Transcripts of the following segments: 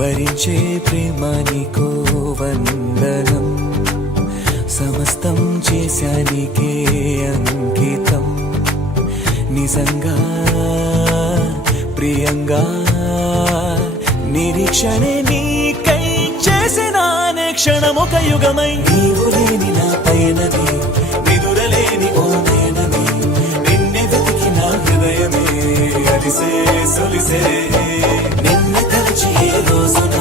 వరించే ప్రేమ నీకో వందనం, సమస్తం చేశానికే అంకితం. నిజంగా ప్రియంగా నిరీక్షణే నీకై చేసిన క్షణమొక యుగమై. నీవు లేని నా పయనమే, నిదురలేని ఓ నయనమే, నిన్నే వెతికిన హృదయమే అలిసే సొలిసే. నిన్ను తలచి ఏ రోజున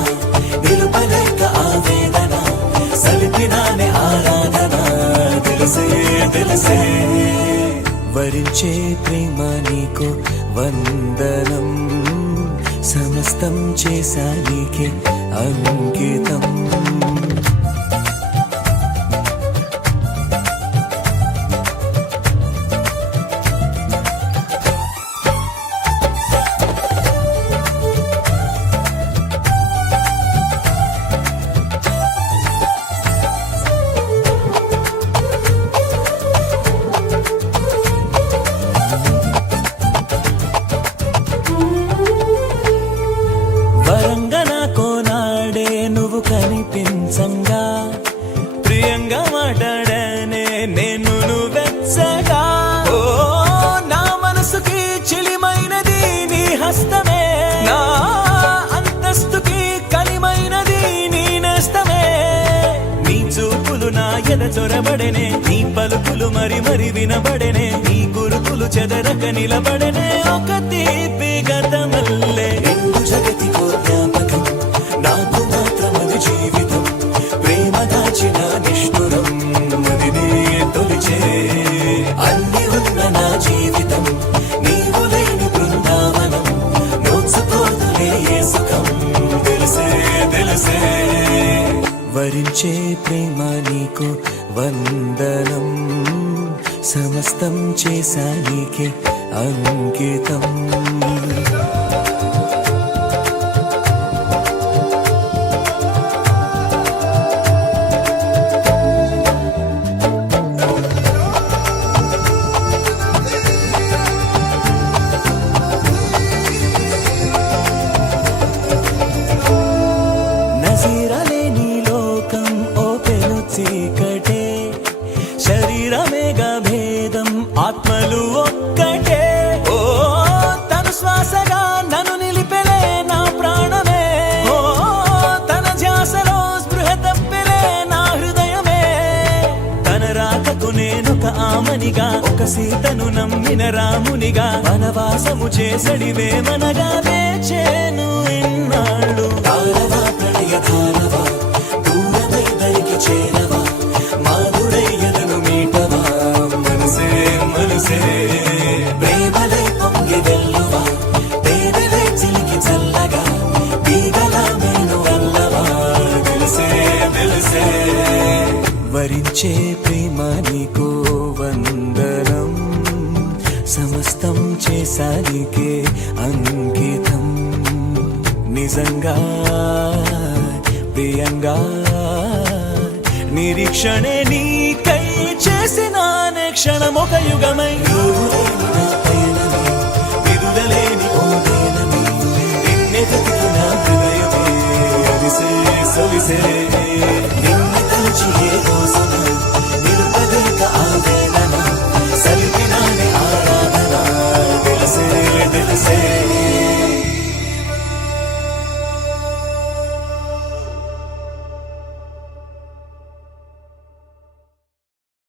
నిలుపలేక ఆవేదన, సలిపినానే ఆరాధన తెలిసే తెలిసే. వరించే ప్రేమ నీకు వందనం, సమస్తం చేశానికే అంకితం. కనిపించంగా ప్రియంగా మాట్లాడనే నేను వెచ్చగా. ఓ నా మనసుకి చిలిమైనది నీ హస్తమే, నా అంతస్తుకి కలిమైనది నీ నేస్తమే. నీ చూపులు నా ఎద చొరబడనే, నీ పలుకులు మరి మరి వినబడనే, నీ గురుకులు చెదరక నిలబడనే. ఒక తీపి గతమల్లే రెండు జగతికో జ్ఞాపకం, నాకు మాత్రమది జీవితం. ప్రేమ దాచిన నిష్ఠురం నదినే తొలిచే. అన్ని ఉన్న నా జీవితం నీవు లేని బృందావనం, నోచుకోదులే ఏ సుఖం తెలిసే తెలిసే. వరించే ప్రేమ నీకు వందనం, సమస్తం చేశానికే అంకితం. నజీరలేని లోకం ఓ పెను చీకటే, శరీరమేగా భేదం ఆత్మలు ఒక్కటే. ఓ తను శ్వాసగా నన్ను నిలిపెలే నా ప్రాణమే, ఓ తన ధ్యాసలో స్పృహ తప్పెలే నా హృదయమే. తన రాకకు నేనొక ఆమనిగా, ఒక సీతను నమ్మిన రామునిగా, వనవాసము చేసడివే మనగా వేచేను ఇన్నాళ్ళు. తారవా ప్రణయ ధారవా, దూరమై దరికి చేరవా, మాధురయ్యలను మీటవా మనసే మనసే. ప్రేమలై పొంగి వెల్లువా, తేనెలై చిలికి చల్లగా, తీగలా మేను వల్లవా తెలిసే తెలిసే. వరించే ప్రేమ నీకు వందనం, సమస్తం చేశానికే అంకితం. నిజంగా ప్రియంగా నిరీక్షణే నీకై చేసిన క్షణమొక యుగమై. నిదురలేని ఓ నయనమే, నిన్నే వెతికిన హృదయమే అలిసే సొలిసే.